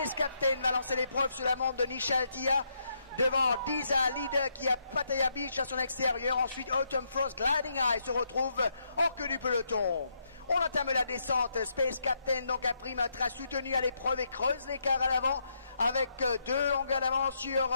Space Captain va lancer l'épreuve sous la montre de Nishal Tia. Devant Disa Leader qui a Pattaya Beach à son extérieur. Ensuite Autumn Frost Gliding Eye se retrouve en queue du peloton. On entame la descente. Space Captain donc imprime un train soutenu à l'épreuve et creuse l'écart à l'avant avec 2 longueurs d'avance sur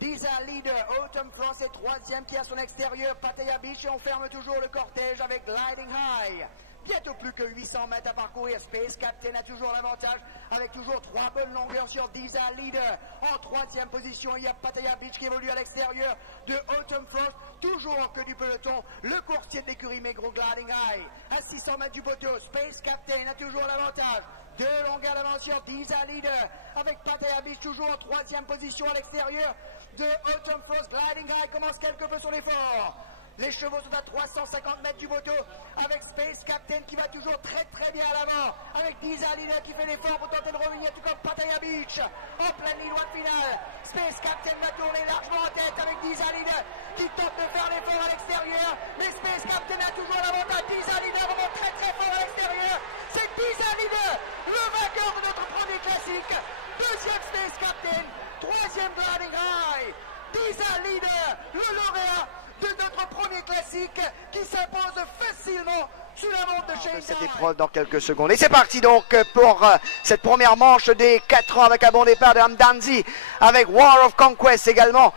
Disa Leader. Autumn Frost est 3e qui est à son extérieur. Pattaya Beach et on ferme toujours le cortège avec Gliding High. Bientôt plus que 800 mètres à parcourir. Space Captain a toujours l'avantage avec toujours 3 bonnes longueurs sur Disa Leader. En 3e position, il y a Pattaya Beach qui évolue à l'extérieur de Autumn Frost. Toujours en queue du peloton, le coursier de l'écurie Megro Gliding High. À 600 mètres du poteau, Space Captain a toujours l'avantage. 2 longueurs d'avance sur Disa Leader avec Pattaya Beach toujours en 3e position à l'extérieur de Autumn Frost. Gliding High commence quelque peu son effort. Les chevaux sont à 350 mètres du poteau avec Space Captain qui va toujours très bien à l'avant avec Disa Leader qui fait l'effort pour tenter de revenir tout comme Pattaya Beach en pleine ligne droite finale. Space Captain va tourner largement en tête avec Disa Leader qui tente de faire l'effort à l'extérieur, mais Space Captain a toujours l'avantage. Disa Leader vraiment très fort à l'extérieur. C'est Disa Leader, le vainqueur de notre premier classique. 2e Space Captain, 3e Gliding High. Disa Leader, le lauréat de notre premier classique qui s'impose facilement sous la montre de Shane. Cette épreuve dans quelques secondes. Et c'est parti donc pour cette première manche des 4 ans avec un bon départ de Hamdanzi avec War of Conquest également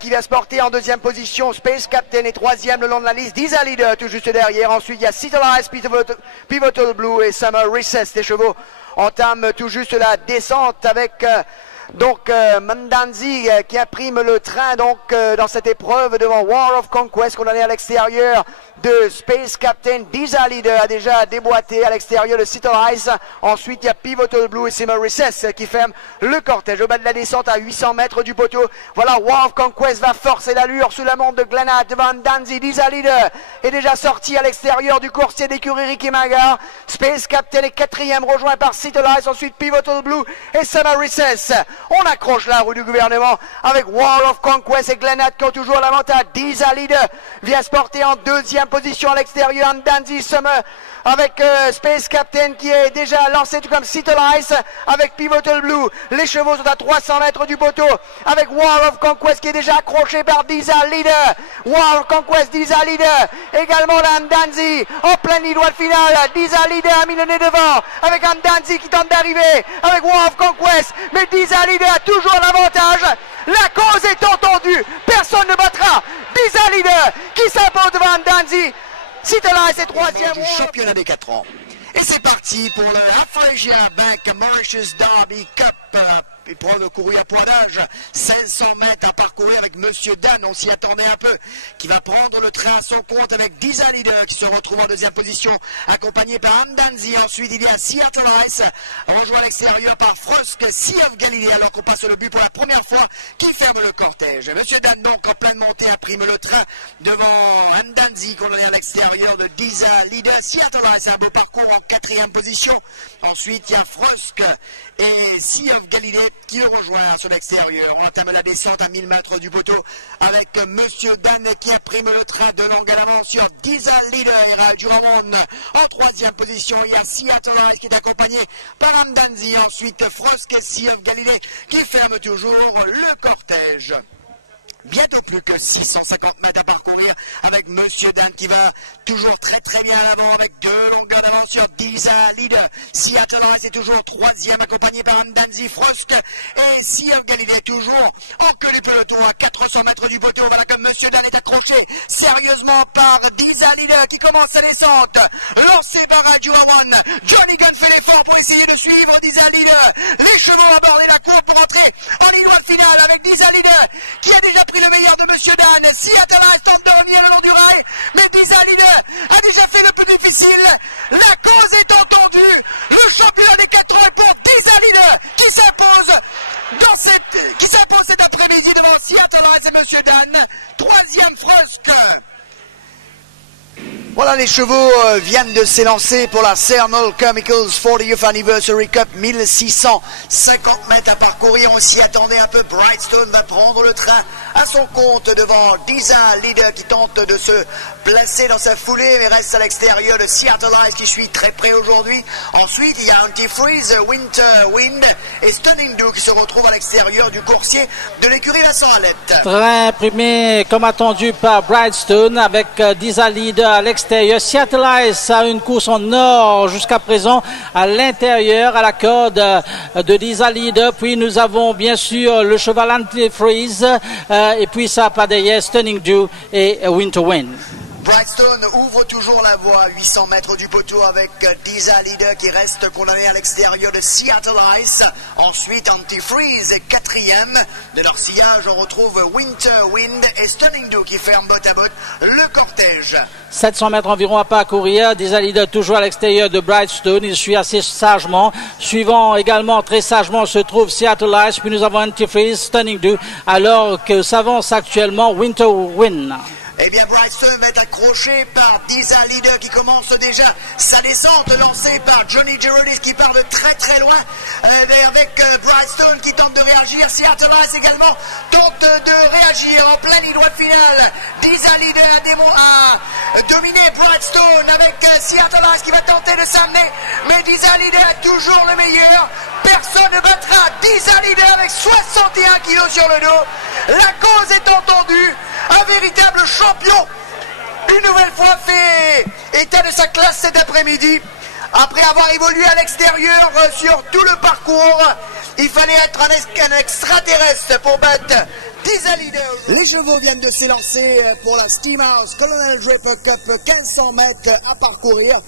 qui va se porter en 2e position. Space Captain est 3e le long de la liste. Disa Leader tout juste derrière. Ensuite il y a Citalize, Pivotal Blue et Summer Recess. Les chevaux entament tout juste la descente avec donc Hamdanzi qui imprime le train donc dans cette épreuve devant War of Conquest qu'on en est à l'extérieur de Space Captain. Disa Leader a déjà déboîté à l'extérieur de Citalize. Ensuite il y a Pivotal Blue et Summer Recess qui ferment le cortège au bas de la descente à 800 mètres du poteau. Voilà, War of Conquest va forcer l'allure sous la montre de Glenat devant Hamdanzi. Disa Leader est déjà sorti à l'extérieur du coursier d'écurie Ricky Magar. Space Captain est 4e rejoint par Citalize. Ensuite Pivotal Blue et Summer Recess. On accroche la roue du gouvernement avec War of Conquest et Glenat qui ont toujours l'avantage. Disa Leader vient se porter en 2e position à l'extérieur. Hamdanzi Summer avec Space Captain qui est déjà lancé tout comme Citalize avec Pivotal Blue. Les chevaux sont à 300 mètres du poteau avec War of Conquest qui est déjà accroché par Disa Leader. War of Conquest, Disa Leader également Hamdanzi en pleine ligne droite finale. Disa Leader a mis le nez devant avec Hamdanzi qui tente d'arriver avec War of Conquest, mais Disa Leader a toujours l'avantage. La cause est entendue, personne ne battra Disa Leader qui s'impose devant Hamdanzi. Citalize est 3e du championnat des 4 ans. Et c'est parti pour le Aphrasia Bank Mauritius Derby Cup. Il prend le courrier à point d'âge, 500 mètres à parcourir avec Monsieur Dan, on s'y attendait un peu, qui va prendre le train à son compte avec Disa Leader qui se retrouve en 2e position, accompagné par Hamdanzi. Ensuite il y a Citalize, rejoint à l'extérieur par Frosk, Sea of Galilee, alors qu'on passe le but pour la première fois, qui ferme le cortège. Monsieur Dan donc en pleine montée imprime le train devant Hamdanzi qu'on est à l'extérieur de Disa Leader. Citalize, un beau parcours en 4e position. Ensuite il y a Frosk et Sea of Galilee qui le rejoint sur l'extérieur. On entame la descente à 1000 mètres du poteau avec Monsieur Dan qui imprime le train de longue à l'avance sur Disa Leader du Ramon. En 3e position, il y a Citalize qui est accompagné par Hamdanzi. Ensuite, Frosk et Sea of Galilee qui ferment toujours le cortège. Bientôt plus que 650 mètres à parcourir avec Monsieur Dan qui va toujours très bien à l'avant avec 2 longueurs d'avance sur Disa Leader. Citalize est toujours 3e accompagné par Hamdanzi, Frosk et Sea of Galilee toujours en queue du peloton à 400 mètres du poteau. Voilà que Monsieur Dan est accroché sérieusement par Disa Leader qui commence sa descente. Lancé par Juramon. Johnny Gunn fait l'effort pour essayer de suivre Disa Leader. Les chevaux abordent la courbe pour entrer en ligne droite finale avec Disa Leader qui a déjà pris le meilleur de Monsieur Dan. Citalize tente de revenir le long du rail, mais Disa Leader a déjà fait le plus difficile. La cause est entendue. Le championnat des 4 ans est pour Disa Leader qui s'impose cet après-midi devant Citalize et Monsieur Dan. 3e Frosk. Voilà, les chevaux viennent de s'élancer pour la Thermal Chemicals 40th Anniversary Cup, 1650 mètres à parcourir. On s'y attendait un peu. Brightstone va prendre le train à son compte devant Disa, leader qui tente de se placer dans sa foulée, mais reste à l'extérieur de Seattle Ice qui suit très près aujourd'hui. Ensuite, il y a Antifreeze, Winter Wind et Stunning Do qui se retrouvent à l'extérieur du coursier de l'écurie Vincent Alette. Train imprimé comme attendu par Brightstone avec Disa leader à l'extérieur. Seattle Ice a une course en or jusqu'à présent à l'intérieur à la corde de Disa leader. Puis nous avons bien sûr le cheval Antifreeze et puis ça par derrière Stunning Do et Winter Wind. Brightstone ouvre toujours la voie à 800 mètres du poteau avec Disa leader qui reste condamné à l'extérieur de Seattle Ice. Ensuite, Antifreeze est quatrième. De leur sillage, on retrouve Winter Wind et Stunning Do qui ferment botte à botte le cortège. 700 mètres environ à parcourir. Disa leader toujours à l'extérieur de Brightstone. Il suit assez sagement. Suivant également très sagement se trouve Seattle Ice. Puis nous avons Antifreeze, Stunning Do, alors que s'avance actuellement Winter Wind. Eh bien, Brightstone va être accroché par Disa leader qui commence déjà sa descente, lancée par Johnny Giraldis qui part de très très loin, avec Brightstone qui tente de réagir. Seattle Ice également tente de réagir en pleine ligne droite finale. Disa leader a dominé Brightstone avec Seattle Ice qui va tenter de s'amener, mais Disa leader est toujours le meilleur. Personne ne battra Disa leader avec 61 kilos sur le dos. La cause est entendue. Un véritable champion, une nouvelle fois fait état de sa classe cet après-midi. Après avoir évolué à l'extérieur sur tout le parcours, il fallait être un extraterrestre pour battre Disa leader. Les chevaux viennent de s'élancer pour la Steamhouse Colonel Draper Cup, 1500 mètres à parcourir.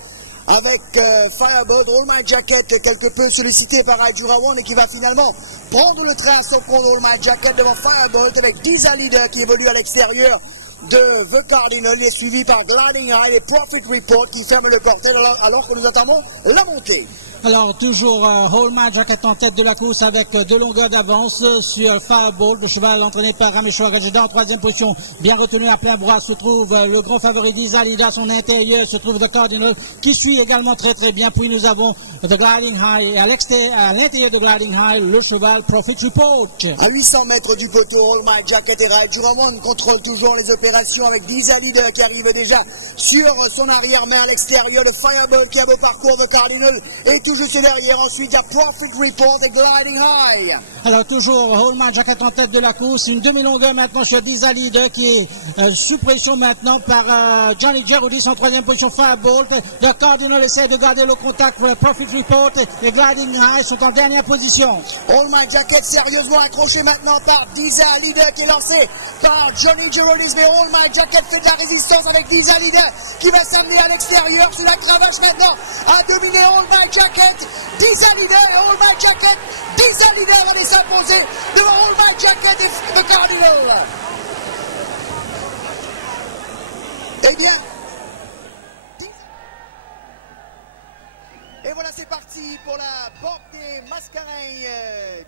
Avec Firebird, All My Jacket, quelque peu sollicité par Ajura One et qui va finalement prendre le train à son compte. All My Jacket devant Firebird avec Disa leader qui évolue à l'extérieur de The Cardinal. Il est suivi par Gliding High et Profit Report qui ferme le cortège alors que nous attendons la montée. Alors toujours All My Jacket en tête de la course avec 2 longueurs d'avance sur Fireball, le cheval entraîné par Rameshwar Gajeda en 3e position, bien retenu à plein bras se trouve le grand favori Disa leader. À son intérieur se trouve The Cardinal qui suit également très très bien. Puis nous avons The Gliding High et à l'intérieur de Gliding High le cheval Profit Report. À 800 mètres du poteau, All My Jacket et Ajura One contrôlent toujours les opérations avec Disa leader qui arrive déjà sur son arrière-main à l'extérieur de Fireball qui a beau parcours. The Cardinal et tout juste derrière. Ensuite, il y a Profit Report et Gliding High. Alors, toujours All My Jacket en tête de la course. Une demi-longueur maintenant sur Disa leader qui est sous pression maintenant par Johnny Giraldis en 3e position. Firebolt. The Cardinal essaie de garder le contact pour le Profit Report et Gliding High sont en dernière position. All My Jacket sérieusement accroché maintenant par Disa leader qui est lancé par Johnny Giraldis. Mais All My Jacket fait de la résistance avec Disa leader qui va s'amener à l'extérieur sur la cravache maintenant à dominer All My Jacket. Disa leader et All My Jacket. Disa leader va aller s'imposer devant All My Jacket et The Cardinal. Eh bien, et voilà, c'est parti pour la porte des Mascareignes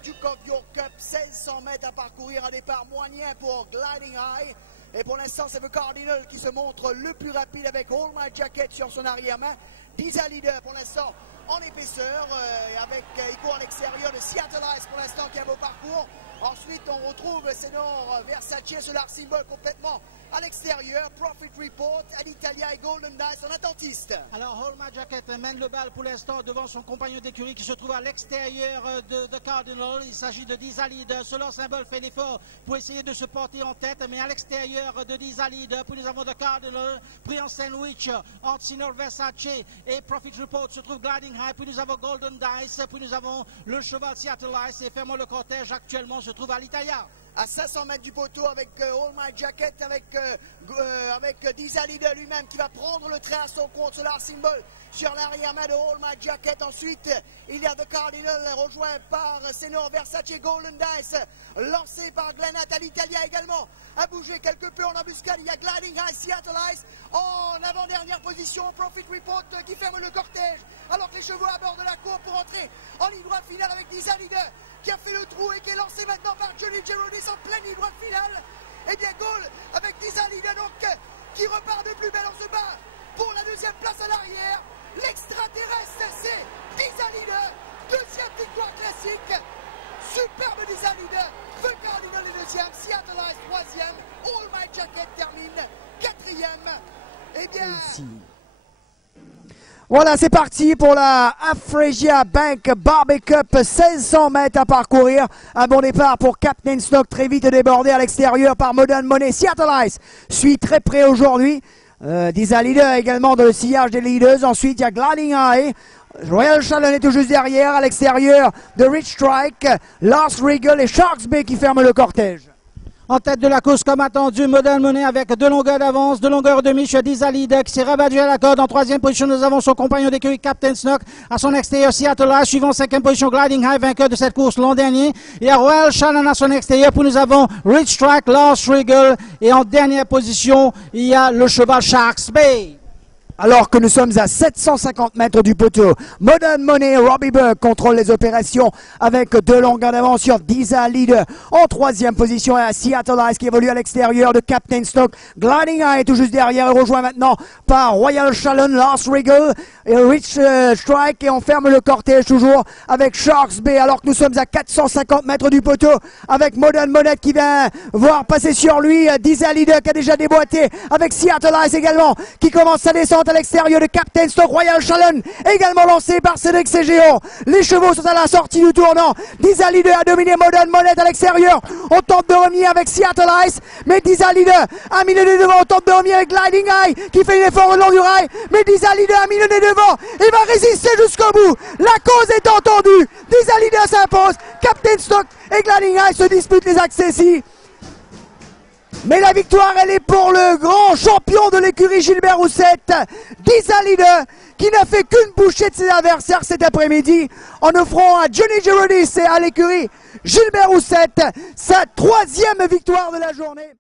Duke of York Cup. 1600 mètres à parcourir, un départ moyen pour Gliding High. Et pour l'instant, c'est The Cardinal qui se montre le plus rapide avec All My Jacket sur son arrière-main. Disa leader pour l'instant en épaisseur, avec il court à l'extérieur de Seattle Ice pour l'instant qui a un beau parcours. Ensuite, on retrouve Senor Versace, ce large symbole complètement à l'extérieur. Profit Report, Alitalia et Golden Dice en attentiste. Alors, All My Jacket mène le bal pour l'instant devant son compagnon d'écurie qui se trouve à l'extérieur de The Cardinal. Il s'agit de Disa leader. Ce large symbole fait l'effort pour essayer de se porter en tête, mais à l'extérieur de Disa leader. Puis nous avons The Cardinal pris en sandwich entre Senor Versace et Profit Report se trouve Gliding High. Puis nous avons Golden Dice. Puis nous avons le cheval Seattle Ice et fermons le cortège actuellement se trouve à l'Italia. À 500 mètres du poteau avec All My Jacket, avec Disa leader lui-même qui va prendre le train à son compte. Ce large symbole sur l'arrière-main de All My Jacket. Ensuite, il y a The Cardinal rejoint par Senor Versace Golden Dice, lancé par Glenat à l'Italia également. A bougé quelque peu en embuscade. Il y a Gliding High, Seattle Ice en avant-dernière position. Profit Report qui ferme le cortège alors que les chevaux abordent la cour pour entrer en ligne droite finale avec Disa leader qui a fait le trou et qui est lancé maintenant par Johnny Giraldis en pleine ligne droite finale. Et bien Gaulle avec Disa leader donc qui repart de plus belle. On se bat pour la deuxième place à l'arrière. L'extraterrestre, c'est Dizalide. Deuxième victoire classique. Superbe Dizalide. The Cardinal est deuxième. Seattle Ice troisième. All My Jacket termine quatrième. Eh bien... Voilà, c'est parti pour la Afresia Bank Barbie Cup, 1600 mètres à parcourir. Un bon départ pour Captain Snook, très vite débordé à l'extérieur par Modern Money. Seattle Ice suit très près aujourd'hui. Dizalide également dans le sillage des leaders. Ensuite, il y a Gliding Eye. Royal Challenge est tout juste derrière, à l'extérieur de Rich Strike, Last Regal et Sharks Bay qui ferment le cortège. En tête de la course, comme attendu, Modern Money avec 2 longueurs d'avance, 2 longueurs de demi. Dizalide qui s'est rabattu à la corde. En troisième position, nous avons son compagnon d'écurie Captain Snook. À son extérieur, Seattle Ice, suivant cinquième position, Gliding High, vainqueur de cette course l'an dernier. Et à Royal Shannon à son extérieur, puis nous avons Rich Strike, Last Regal. Et en dernière position, il y a le cheval Sharks Bay. Alors que nous sommes à 750 mètres du poteau, Modern Money, Robbie Burke contrôle les opérations avec 2 longueurs d'avance sur Dizalide. En troisième position, à Seattle Ice qui évolue à l'extérieur de Captain Snook. Gliding Eye est tout juste derrière et rejoint maintenant par Royal Challenge, Last Regal et Rich Strike. Et on ferme le cortège toujours avec Sharks Bay alors que nous sommes à 450 mètres du poteau avec Modern Money qui vient voir passer sur lui Dizalide qui a déjà déboîté avec Seattle Ice également qui commence sa descente à l'extérieur de Captain Snook. Royal Challenge également lancé par Cédric Cégéon. Les chevaux sont à la sortie du tournant. Dizalide a dominé Modern Money à l'extérieur. On tente de revenir avec Seattle Ice, mais Dizalide a mis le nez devant. On tente de revenir avec Gliding Eye qui fait un effort au long du rail, mais Dizalide a mis le nez devant et va résister jusqu'au bout. La cause est entendue. Dizalide s'impose. Captain Snook et Gliding Eye se disputent les accessis. Mais la victoire, elle est pour le grand champion de l'écurie Gilbert Roussette, Dizalide, qui n'a fait qu'une bouchée de ses adversaires cet après-midi, en offrant à Johnny Girodis et à l'écurie Gilbert Roussette sa 3e victoire de la journée.